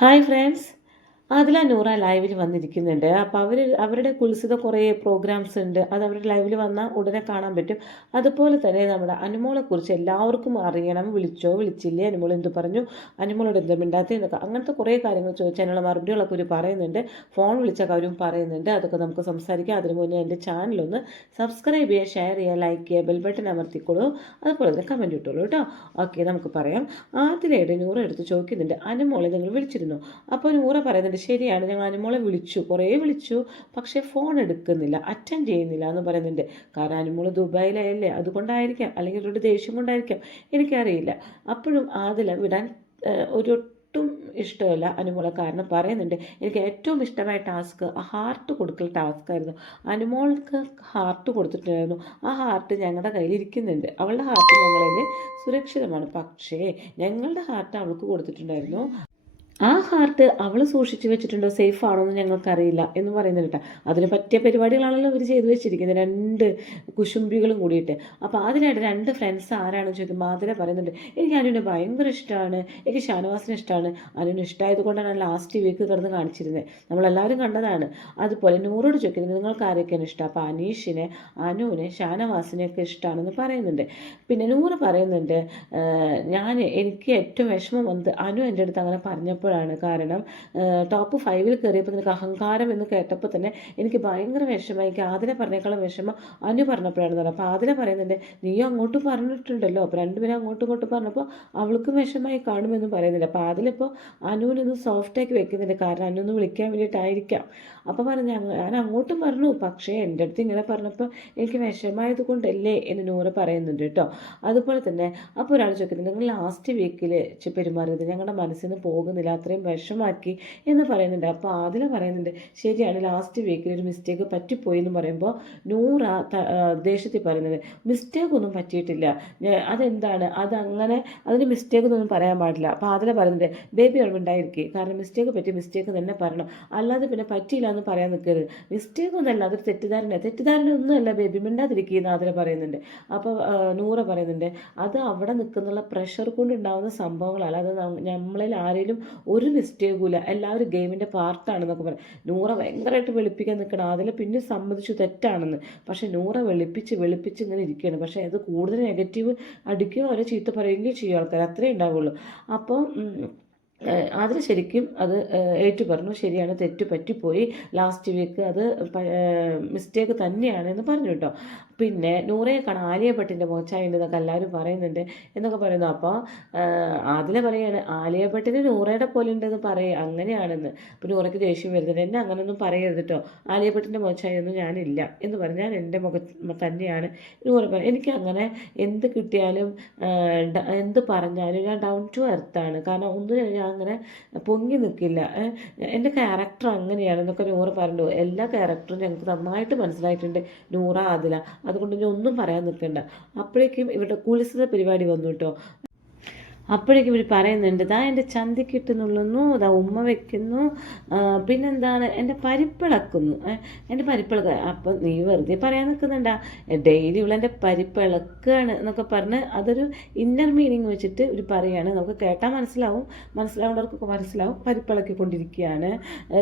Hi friends അതില നൂറ ലൈവിൽ വന്നിരിക്കുന്നുണ്ട്. അപ്പോൾ അവർ അവരുടെ കുൽസിത കുറേ പ്രോഗ്രാംസ് ഉണ്ട്. അത് അവരുടെ ലൈവിൽ വന്നാൽ ഉടനെ കാണാൻ പറ്റും. അതുപോലെ തന്നെ നമ്മുടെ അനുമോളെക്കുറിച്ച് എല്ലാവർക്കും അറിയണം. വിളിച്ചോ വിളിച്ചില്ലേ? അനുമോൾ എന്ത് പറഞ്ഞു? അനുമോളോട് എന്താ മിണ്ടാത്തേ എന്നൊക്കെ അങ്ങനത്തെ കുറേ കാര്യങ്ങൾ ചോദിച്ചതിനുള്ള മറുപടികളൊക്കെ ഒരു പറയുന്നുണ്ട്. ഫോൺ വിളിച്ച അവരും പറയുന്നുണ്ട്. അതൊക്കെ നമുക്ക് സംസാരിക്കാം. അതിന് മുന്നേ എന്റെ ചാനലൊന്ന് സബ്സ്ക്രൈബ് ചെയ്യുക ഷെയർ ചെയ്യുക ലൈക്ക് ചെയ്യുക ബെൽ ബട്ടൺ അമർത്തിക്കോളൂ അതുപോലെ തന്നെ കമന്റ് ഇട്ടോളൂ കേട്ടോ. ഓക്കെ നമുക്ക് പറയാം. ആദ്യത്തെ നൂറ് എടുത്ത് ചോദിക്കുന്നുണ്ട്. അനുമോളെ നിങ്ങൾ വിളിച്ചിരുന്നു? അപ്പോൾ നൂറ പറയുന്നുണ്ട് ശരിയാണ്. ഞങ്ങൾ അനുമോളെ വിളിച്ചു. കുറേ വിളിച്ചു. പക്ഷേ ഫോൺ എടുക്കുന്നില്ല. അറ്റൻഡ് ചെയ്യുന്നില്ല എന്ന് പറയുന്നുണ്ട്. കാരണം അനുമോൾ ദുബായിലായല്ലേ. അതുകൊണ്ടായിരിക്കാം. അല്ലെങ്കിൽ ഒരു ദേഷ്യം കൊണ്ടായിരിക്കാം. എനിക്കറിയില്ല. അപ്പോഴും ആദില വിടാൻ ഒരു ഒട്ടും ഇഷ്ടമല്ല അനുമോള കാരണം പറയുന്നുണ്ട്. എനിക്ക് ഏറ്റവും ഇഷ്ടമായ ടാസ്ക് ആ ഹാർട്ട് കൊടുക്കൽ ടാസ്ക് ആയിരുന്നു. അനുമോൾക്ക് ഹാർട്ട് കൊടുത്തിട്ടുണ്ടായിരുന്നു. ആ ഹാർട്ട് ഞങ്ങളുടെ കയ്യിൽ ഇരിക്കുന്നുണ്ട്. അവളുടെ ഹാർട്ട് ഞങ്ങളിൽ സുരക്ഷിതമാണ്. പക്ഷേ ഞങ്ങളുടെ ഹാർട്ട് അവൾക്ക് കൊടുത്തിട്ടുണ്ടായിരുന്നു. ആ ഹാർട്ട് അവൾ സൂക്ഷിച്ചു വെച്ചിട്ടുണ്ടോ? സേഫ് ആണോ എന്ന് ഞങ്ങൾക്കറിയില്ല എന്ന് പറയുന്നത് കേട്ടോ. അതിന് പറ്റിയ പരിപാടികളാണല്ലോ അവർ ചെയ്തു വെച്ചിരിക്കുന്നത്. രണ്ട് കുശുംബികളും കൂടിയിട്ട്. അപ്പോൾ അതിനായിട്ട് രണ്ട് ഫ്രണ്ട്സ് ആരാണെന്ന് ചോദിക്കുമ്പോൾ മാതിര പറയുന്നുണ്ട് എനിക്ക് അനുവിനെ ഭയങ്കര ഇഷ്ടമാണ് എനിക്ക് ഷാനവാസിനെ ഇഷ്ടമാണ് അനുവിന് ഇഷ്ടമായത് കൊണ്ടാണ് ലാസ്റ്റ് വീക്ക് കിടന്ന് കാണിച്ചിരുന്നത് നമ്മളെല്ലാവരും കണ്ടതാണ്. അതുപോലെ നൂറോട് ചോദിക്കുന്നത് നിങ്ങൾക്ക് ആരൊക്കെയാണ് ഇഷ്ടം? അപ്പോൾ അനീഷിനെ അനുവിനെ ഷാനവാസിനെ ഒക്കെ ഇഷ്ടമാണെന്ന് പറയുന്നുണ്ട്. പിന്നെ നൂറ് പറയുന്നുണ്ട് ഞാൻ എനിക്ക് ഏറ്റവും വിഷമം വന്നത് അനു എന്റെ അടുത്ത് അങ്ങനെ പറഞ്ഞപ്പോഴാണ് കാരണം ടോപ്പ് ഫൈവിൽ കയറിയപ്പോൾ നിനക്ക് അഹങ്കാരം എന്ന് കേട്ടപ്പോൾ തന്നെ എനിക്ക് ഭയങ്കര വിഷമം. എനിക്ക് ആതിരെ പറഞ്ഞേക്കാളും വിഷമം അനു പറഞ്ഞപ്പോഴാണ് അപ്പോൾ ആതിരെ പറയുന്നുണ്ട് നീയും അങ്ങോട്ട് പറഞ്ഞിട്ടുണ്ടല്ലോ. അപ്പോൾ രണ്ടുപേരും അങ്ങോട്ടും ഇങ്ങോട്ടും പറഞ്ഞപ്പോൾ അവൾക്കും വിഷമമായി കാണുമെന്ന് പറയുന്നില്ല അപ്പോൾ അതിലിപ്പോൾ അനുവിനൊന്ന് സോഫ്റ്റാക്കി വെക്കുന്നുണ്ട്. കാരണം അനു വിളിക്കാൻ വേണ്ടിയിട്ടായിരിക്കാം. അപ്പോൾ പറഞ്ഞു ഞാൻ അങ്ങോട്ടും പറഞ്ഞു. പക്ഷേ എന്റെ അടുത്ത് ഇങ്ങനെ പറഞ്ഞപ്പോൾ എനിക്ക് വിഷമായത് കൊണ്ടല്ലേ? എന്ന് നൂറ് പറയുന്നുണ്ട് കേട്ടോ. അതുപോലെ തന്നെ അപ്പോൾ ഒരാൾ ചോദിക്കുന്നത് നിങ്ങൾ ലാസ്റ്റ് വീക്കിൽ പെരുമാറിയത് ഞങ്ങളുടെ മനസ്സിൽ നിന്ന് പോകുന്നില്ല. അത്രയും വിഷമാക്കി എന്ന് പറയുന്നുണ്ട്. അപ്പോൾ അതിൽ പറയുന്നുണ്ട് ശരിയാണ് ലാസ്റ്റ് വീക്കിൽ ഒരു മിസ്റ്റേക്ക് പറ്റിപ്പോയി എന്ന് പറയുമ്പോൾ നൂറ ദേഷ്യത്തിൽ പറയുന്നത് മിസ്റ്റേക്ക് ഒന്നും പറ്റിയിട്ടില്ല. അതെന്താണ്? അതങ്ങനെ അതിന് മിസ്റ്റേക്ക് ഒന്നും പറയാൻ പാടില്ല. അപ്പോൾ അതിൽ പറയുന്നുണ്ട് ബേബി ഉണ്ടായിരിക്കും കാരണം മിസ്റ്റേക്ക് പറ്റി മിസ്റ്റേക്ക് തന്നെ പറയണം. അല്ലാതെ പിന്നെ പറ്റിയില്ല എന്ന് പറയാൻ നിൽക്കരുത് മിസ്റ്റേക്ക് ഒന്നല്ല അതൊരു തെറ്റിദ്ധാരണ തെറ്റിദ്ധാരണ ഒന്നുമല്ല ബേബി മിണ്ടാതിരിക്കുന്ന അതിൽ പറയുന്നുണ്ട്. അപ്പോൾ നൂറ പറയുന്നുണ്ട് അത് അവിടെ നിൽക്കുന്നുള്ള പ്രഷർ കൊണ്ട് ഉണ്ടാകുന്ന സംഭവങ്ങളല്ല. അത് നമ്മളിൽ ആരെങ്കിലും ഒരു മിസ്റ്റേക്കും ഇല്ല. എല്ലാവരും ഗെയിമിന്റെ പാർട്ടാണെന്നൊക്കെ പറയും നൂറ ഭയങ്കരമായിട്ട് വെളുപ്പിക്കാൻ നിൽക്കണം അതിൽ പിന്നെ സമ്മതിച്ചു തെറ്റാണെന്ന്. പക്ഷേ നൂറ വെളുപ്പിച്ച് വെളുപ്പിച്ച് ഇങ്ങനെ ഇരിക്കുകയാണ് പക്ഷേ അത് കൂടുതൽ നെഗറ്റീവ് അടിക്കുകയോ അവരെ ചീത്ത പറയുകയോ ചെയ്യും ആൾക്കാർ. അത്രേ ഉണ്ടാവുള്ളൂ. അപ്പോൾ അതിൽ ശരിക്കും അത് ഏറ്റു പറഞ്ഞു. ശരിയാണ് തെറ്റ് പറ്റിപ്പോയി. ലാസ്റ്റ് വീക്ക് അത് മിസ്റ്റേക്ക് തന്നെയാണ് എന്ന് പറഞ്ഞു കേട്ടോ. പിന്നെ നൂറേ കാണാൻ ആലിയ ഭട്ടിന്റെ മോച്ചായുണ്ട് എന്നൊക്കെ എല്ലാവരും പറയുന്നുണ്ട് എന്നൊക്കെ പറയുന്നു. അപ്പോൾ അതിലെ പറയാണ് ആലിയ ഭട്ടിന് നൂറയുടെ പോലെ ഉണ്ടെന്ന് പറയുക അങ്ങനെയാണെന്ന്. അപ്പോൾ നൂറയ്ക്ക് ദേഷ്യം വരുന്നുണ്ട്. എന്നെ അങ്ങനെയൊന്നും പറയരുത് കേട്ടോ ആലിയ ഭട്ടിന്റെ മോച്ചായൊന്നും ഞാനില്ല. എന്ന് പറഞ്ഞാൽ എന്റെ മുഖ തന്നെയാണ് നൂറ് പറയും എനിക്ക് അങ്ങനെ എന്ത് കിട്ടിയാലും എന്ത് പറഞ്ഞാലും ഞാൻ ഡൗൺ ടു എർത്താണ് കാരണം ഒന്നും ഞാൻ അങ്ങനെ പൊങ്ങി നിൽക്കില്ല. എന്റെ ക്യാരക്ടർ അങ്ങനെയാണ് എന്നൊക്കെ നൂറ് പറഞ്ഞു എല്ലാ ക്യാരക്ടറും ഞങ്ങൾക്ക് നന്നായിട്ട് മനസ്സിലായിട്ടുണ്ട് നൂറ ആദില. അതുകൊണ്ട് ഇനി ഒന്നും പറയാൻ നിൽക്കണ്ട. അപ്പോഴേക്കും ഇവരുടെ കുളിസിത പരിപാടി വന്നു കേട്ടോ. അപ്പോഴേക്കും ഇവർ പറയുന്നുണ്ട് ഇതാ എന്റെ ചന്തിക്കിട്ടുന്നുള്ളുന്നു ദാ ഉമ്മ വെക്കുന്നു പിന്നെന്താണ് എന്റെ പരിപ്പിളക്കുന്നു. എന്റെ പരിപ്പിളക്ക അപ്പം നീ വെറുതെ പറയാൻ നിൽക്കുന്നുണ്ടാ ഡെയിലി ഇവളെന്റെ പരിപ്പിളക്കാണ് എന്നൊക്കെ പറഞ്ഞ് അതൊരു ഇന്നർ മീനിങ് വെച്ചിട്ട് ഇവർ പറയുകയാണ് നമുക്ക് കേട്ടാൽ മനസ്സിലാവും മനസ്സിലാവേണ്ടവർക്കൊക്കെ മനസ്സിലാവും പരിപ്പിളക്കിക്കൊണ്ടിരിക്കുകയാണ്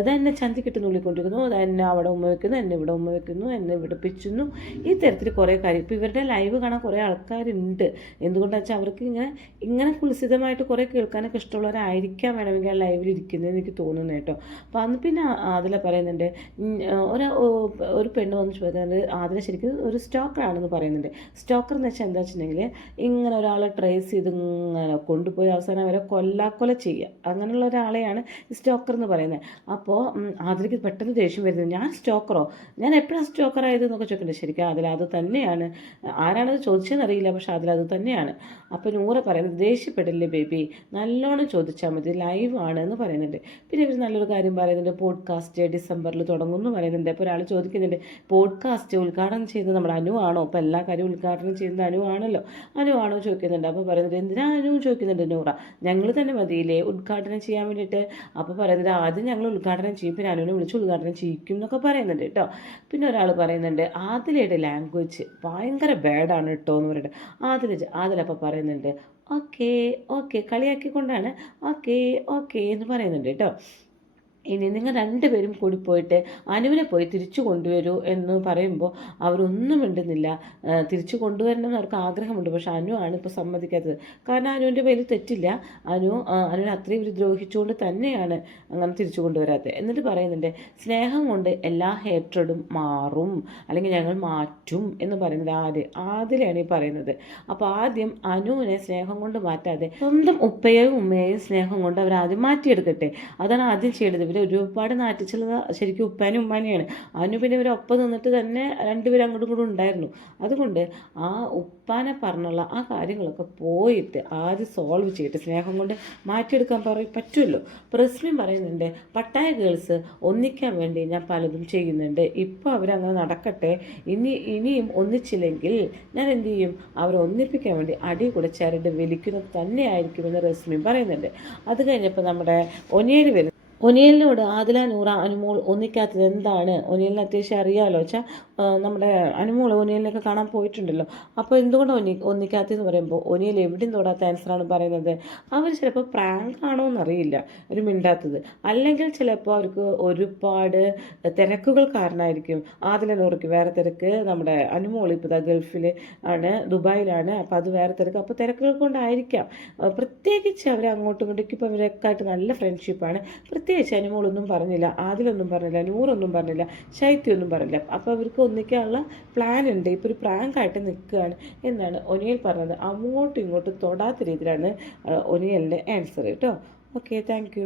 ഇത് എന്നെ ചന്തിക്കിട്ടുന്നുള്ളിക്കൊണ്ടിരിക്കുന്നു അത് എന്നെ അവിടെ ഉമ്മ വെക്കുന്നു എന്നെ ഇവിടെ ഉമ്മ വെക്കുന്നു എന്നെ ഇവിടെ പിച്ചുന്നു ഈ തരത്തിൽ കുറേ കാര്യം. ഇപ്പോൾ ഇവരുടെ ലൈവ് കാണാൻ കുറേ ആൾക്കാരുണ്ട്. എന്തുകൊണ്ടാണെന്ന് വെച്ചാൽ അവർക്ക് ഇങ്ങനെ ഇങ്ങനെ കുൽസിതമായിട്ട് കുറേ കേൾക്കാനൊക്കെ ഇഷ്ടമുള്ളവരായിരിക്കാം വേണമെങ്കിൽ ആ ലൈവിൽ ഇരിക്കുന്നത് എനിക്ക് തോന്നുന്നു കേട്ടോ. അപ്പോൾ അന്ന് പിന്നെ ആദില പറയുന്നുണ്ട് ഒരു ഒരു പെണ്ണ് വന്ന് ചോദിക്കുന്നുണ്ട് ആദില ശരിക്കും ഒരു സ്റ്റോക്കറാണെന്ന് പറയുന്നുണ്ട്. സ്റ്റോക്കർ എന്ന് വെച്ചാൽ എന്താ വെച്ചിട്ടുണ്ടെങ്കിൽ ഇങ്ങനെ ഒരാളെ ട്രേസ് ചെയ്ത് ഇങ്ങനെ കൊണ്ടുപോയി അവസാനം അവരെ കൊല്ലാക്കൊല ചെയ്യുക. അങ്ങനെയുള്ള ഒരാളെയാണ് സ്റ്റോക്കർ എന്ന് പറയുന്നത്. അപ്പോൾ അതിലേക്ക് പെട്ടെന്ന് ദേഷ്യം വരുന്നത് ഞാൻ സ്റ്റോക്കറോ ഞാൻ എപ്പോഴാണ് സ്റ്റോക്കറായത് എന്നൊക്കെ ചോദിക്കുന്നുണ്ട്. ശരിക്കും അതിൽ അത് തന്നെയാണ്. ആരാണത് ചോദിച്ചതെന്നറിയില്ല പക്ഷെ അതിൽ അത് തന്നെയാണ്. അപ്പോൾ നൂറ് പറയുന്നത് ദേഷ്യപ്പെടില്ലേ ബേബി? നല്ലോണം ചോദിച്ചാൽ മതി ലൈവ് ആണ് എന്ന് പറയുന്നുണ്ട്. പിന്നെ ഇവർ നല്ലൊരു കാര്യം പറയുന്നുണ്ട് പോഡ്കാസ്റ്റ് ഡിസംബറിൽ തുടങ്ങുമെന്ന് പറയുന്നുണ്ട്. അപ്പോൾ ഒരാൾ ചോദിക്കുന്നുണ്ട് പോഡ്കാസ്റ്റ് ഉദ്ഘാടനം ചെയ്യുന്നത് നമ്മുടെ അനു ആണോ? അപ്പോൾ എല്ലാ കാര്യവും ഉദ്ഘാടനം ചെയ്യുന്നത് അനു ആണല്ലോ. അനു ആണോ ചോദിക്കുന്നുണ്ട്. അപ്പോൾ പറയുന്നുണ്ട് എന്തിനാ അനു? ചോദിക്കുന്നുണ്ട് നൂറ ഞങ്ങൾ തന്നെ മതിയില്ലേ ഉദ്ഘാടനം ചെയ്യാൻ വേണ്ടിയിട്ട്? അപ്പോൾ പറയുന്നത് ആദ്യം ഞങ്ങൾ ഉദ്ഘാടനം ചെയ്യും പിന്നെ അനുവിനെ വിളിച്ച് ഉദ്ഘാടനം ചെയ്യിക്കും എന്നൊക്കെ പറയുന്നുണ്ട് കേട്ടോ പിന്നെ ഒരാൾ പറയുന്നുണ്ട് ആദിലയുടെ ലാംഗ്വേജ് ഭയങ്കര ബാഡാണ് കേട്ടോ എന്ന് പറയുന്നത് ആദില ആദിലപ്പോൾ പറയുന്നുണ്ട് ഓക്കേ ഓക്കേ കളിയാക്കിക്കൊണ്ടാണ്. ഓക്കേ ഓക്കേ എന്ന് പറയുന്നുണ്ട് കേട്ടോ. ഇനി നിങ്ങൾ രണ്ടുപേരും കൂടി പോയിട്ട് അനുവിനെ പോയി തിരിച്ചു കൊണ്ടുവരൂ എന്ന് പറയുമ്പോൾ അവരൊന്നും മിണ്ടുന്നില്ല. തിരിച്ചു കൊണ്ടുവരണമെന്ന് അവർക്ക് ആഗ്രഹമുണ്ട്. പക്ഷെ അനു ആണ് ഇപ്പോൾ സമ്മതിക്കാത്തത്. കാരണം അനുവിന്റെ പേരിൽ തെറ്റില്ല. അനു അനുവിനെ അത്രയും ഒരു ദ്രോഹിച്ചുകൊണ്ട് തന്നെയാണ് അങ്ങനെ തിരിച്ചു കൊണ്ടുവരാത്തത്. എന്നിട്ട് പറയുന്നുണ്ട് സ്നേഹം കൊണ്ട് എല്ലാ ഹേട്രഡും മാറും. അല്ലെങ്കിൽ ഞങ്ങൾ മാറ്റും എന്ന് പറയുന്നത് ആദ്യം ആദ്യമാണ് ഈ പറയുന്നത്. അപ്പോൾ ആദ്യം അനുവിനെ സ്നേഹം കൊണ്ട് മാറ്റാതെ സ്വന്തം ഉപ്പയെയും ഉമ്മയെയും സ്നേഹം കൊണ്ട് അവർ ആദ്യം മാറ്റിയെടുക്കട്ടെ. അതാണ് ആദ്യം ചെയ്യേണ്ടത്. ഇവർ ഒരുപാട് നാട്ടിച്ചുള്ളത് ശരിക്കും ഉപ്പാനും ഉമ്മാനെയാണ്. അതിന് പിന്നെ ഇവർ ഒപ്പം നിന്നിട്ട് തന്നെ രണ്ടുപേരും അങ്ങോട്ടും ഇങ്ങോട്ടും ഉണ്ടായിരുന്നു. അതുകൊണ്ട് ആ ഉപ്പാനെ പറഞ്ഞുള്ള ആ കാര്യങ്ങളൊക്കെ പോയിട്ട് ആദ്യം സോൾവ് ചെയ്തിട്ട് സ്നേഹം കൊണ്ട് മാറ്റിയെടുക്കാൻ പറയും പറ്റുമല്ലോ? പ്രസ്മി പറയുന്നുണ്ട് പട്ടായ ഗേൾസ് ഒന്നിക്കാൻ വേണ്ടി ഞാൻ പലതും ചെയ്യുന്നുണ്ട്. ഇപ്പോൾ അവരങ്ങനെ നടക്കട്ടെ. ഇനി ഇനിയും ഒന്നിച്ചില്ലെങ്കിൽ ഞാൻ എന്ത് ചെയ്യും? അവരെ ഒന്നിപ്പിക്കാൻ വേണ്ടി അടി കൂടെ ചരട് വലിക്കുന്നത് തന്നെയായിരിക്കുമെന്ന് റസ്മി പറയുന്നുണ്ട്. അത് കഴിഞ്ഞപ്പോൾ നമ്മുടെ ഒനിയേരി വരുന്നത് ഒനിയലിനോട് ആദില നൂറ അനുമോൾ ഒന്നിക്കാത്തത് എന്താണ്? ഒനിയലിന് അത്യാവശ്യം അറിയാമല്ലോ വെച്ചാൽ നമ്മുടെ അനുമോൾ ഒനിയലിനൊക്കെ കാണാൻ പോയിട്ടുണ്ടല്ലോ. അപ്പോൾ എന്തുകൊണ്ട് ഒന്നി ഒന്നിക്കാത്തതെന്ന് പറയുമ്പോൾ ഒനിയൽ എവിടെയും തൊടാത്ത ആൻസറാണ് പറയുന്നത്? അവർ ചിലപ്പോൾ പ്രാങ്ക് ആണോ എന്നറിയില്ല ഒരു മിണ്ടാത്തത്. അല്ലെങ്കിൽ ചിലപ്പോൾ അവർക്ക് ഒരുപാട് തിരക്കുകൾ കാരണമായിരിക്കും ആദില നൂറയ്ക്ക് വേറെ തിരക്ക്. നമ്മുടെ അനുമോൾ ഇപ്പോൾ ഗൾഫിൽ ആണ് ദുബായിലാണ്. അപ്പോൾ അത് വേറെ തിരക്ക്. അപ്പോൾ തിരക്കുകൾ കൊണ്ടായിരിക്കാം. പ്രത്യേകിച്ച് അവർ അങ്ങോട്ടും ഇങ്ങോട്ടേക്ക് ഇപ്പോൾ അവരൊക്കെ ആയിട്ട് നല്ല ഫ്രണ്ട്ഷിപ്പാണ് പ്രത്യേകിച്ച് അനുമോളൊന്നും പറഞ്ഞില്ല ആദിലൊന്നും പറഞ്ഞില്ല നൂറൊന്നും പറഞ്ഞില്ല ശൈത്യമൊന്നും പറഞ്ഞില്ല. അപ്പോൾ അവർക്ക് ഒന്നിക്കാനുള്ള പ്ലാൻ ഉണ്ട്. ഇപ്പോൾ ഒരു പ്രാങ്കായിട്ട് നിൽക്കുകയാണ് എന്നാണ് ഒനിയൽ പറഞ്ഞത്. അങ്ങോട്ടും ഇങ്ങോട്ടും തൊടാത്ത രീതിയിലാണ് ഒനിയലിന്റെ ആൻസർ കേട്ടോ? Okay thank